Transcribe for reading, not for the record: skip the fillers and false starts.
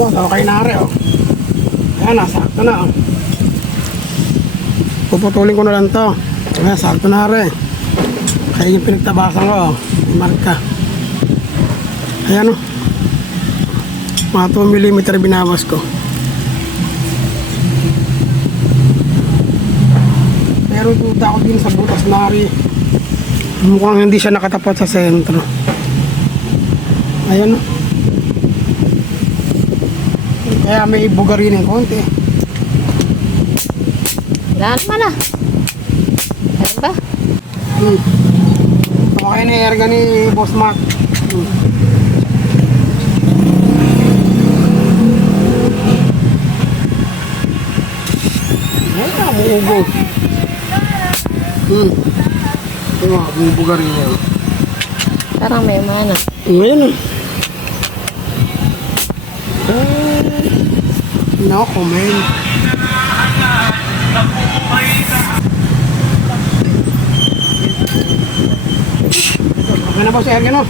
boss, okay na rin, oh. Ayan, nasakto na, oh. Puputulin ko na lang to. Ayan, sakto na rin. Kaya yung pinagtabasan ko, oh. Marka. Ayan, oh. Mga 2 mm binawas ko. Pero duda ko din sa butas na rin. Mukhang hindi siya nakatapat sa sentro. Ayan, oh. Kaya may bugarin ng konti. Wala naman ah. Ano ba? Okay na erga ni Boss Mac. Ay, namuugo. Ito nga, may bugarin niya. Parang may mana. Ngayon. No comment. Okay na ba si Ergen, no?